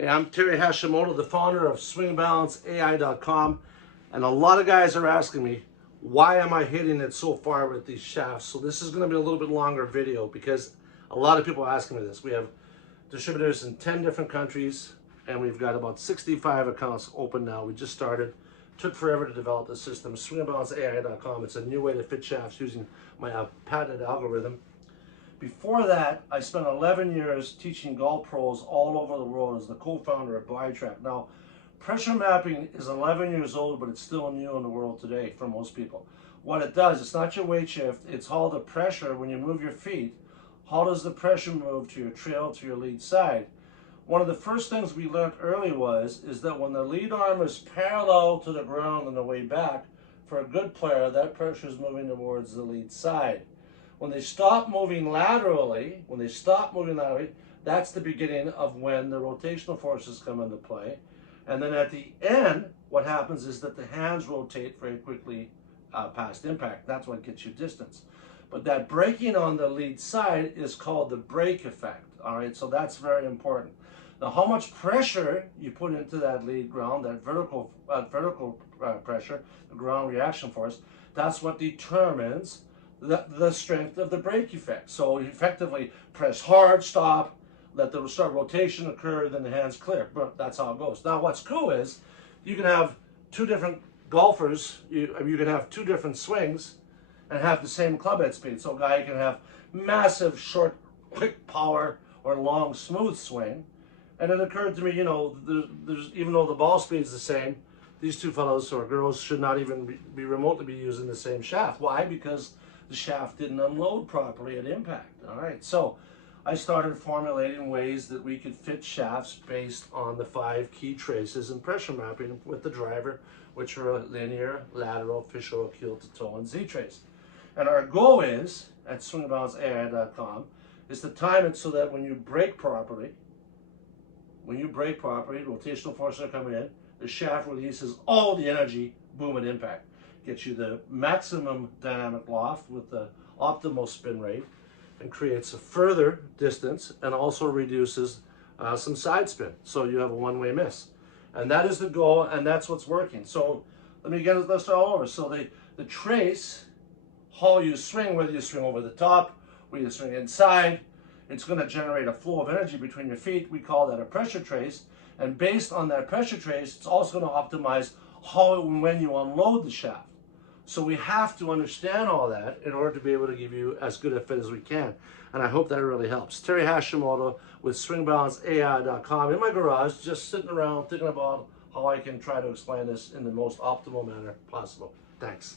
Hey, I'm Terry Hashimoto, the founder of SwingBalanceAI.com, and a lot of guys are asking me, why am I hitting it so far with these shafts? So this is going to be a little bit longer video because a lot of people are asking me this. We have distributors in 10 different countries, and we've got about 65 accounts open now. We just started. Took forever to develop the system. SwingBalanceAI.com. It's a new way to fit shafts using my patented algorithm. Before that, I spent 11 years teaching golf pros all over the world as the co-founder of BuyTrack. Now, pressure mapping is 11 years old, but it's still new in the world today for most people. What it does, it's not your weight shift, it's how the pressure, when you move your feet, how does the pressure move to your trail, to your lead side? One of the first things we learned early is that when the lead arm is parallel to the ground on the way back, for a good player, that pressure is moving towards the lead side. When they stop moving laterally, that's the beginning of when the rotational forces come into play. And then at the end, what happens is that the hands rotate very quickly past impact. That's what gets you distance. But that braking on the lead side is called the brake effect. All right, so that's very important. Now, how much pressure you put into that lead ground, that vertical pressure, the ground reaction force, that's what determines the strength of the brake effect. So you effectively press hard, stop, let the start rotation occur, then the hands clear. But that's how it goes. Now, what's cool is you can have two different golfers, you can have two different swings and have the same club head speed. So a guy can have massive, short, quick power or long, smooth swing. And it occurred to me, you know, there's even though the ball speed is the same, these two fellows or girls should not even be remotely be using the same shaft. Why? Because the shaft didn't unload properly at impact. All right, so I started formulating ways that we could fit shafts based on the 5 key traces in pressure mapping with the driver, which are linear, lateral, fishhook, heel to toe, and Z-trace. And our goal is, at SwingBalanceAI.com, is to time it so that when you brake properly, rotational forces are coming in, the shaft releases all the energy, boom, at impact. Gets you the maximum dynamic loft with the optimal spin rate and creates a further distance and also reduces some side spin. So you have a one-way miss. And that is the goal, and that's what's working. So let's start all over. So the trace, how you swing, whether you swing over the top, whether you swing inside, it's going to generate a flow of energy between your feet. We call that a pressure trace. And based on that pressure trace, it's also going to optimize how and when you unload the shaft. So we have to understand all that in order to be able to give you as good a fit as we can. And I hope that really helps. Terry Hashimoto with SwingBalanceAI.com in my garage, just sitting around thinking about how I can try to explain this in the most optimal manner possible. Thanks.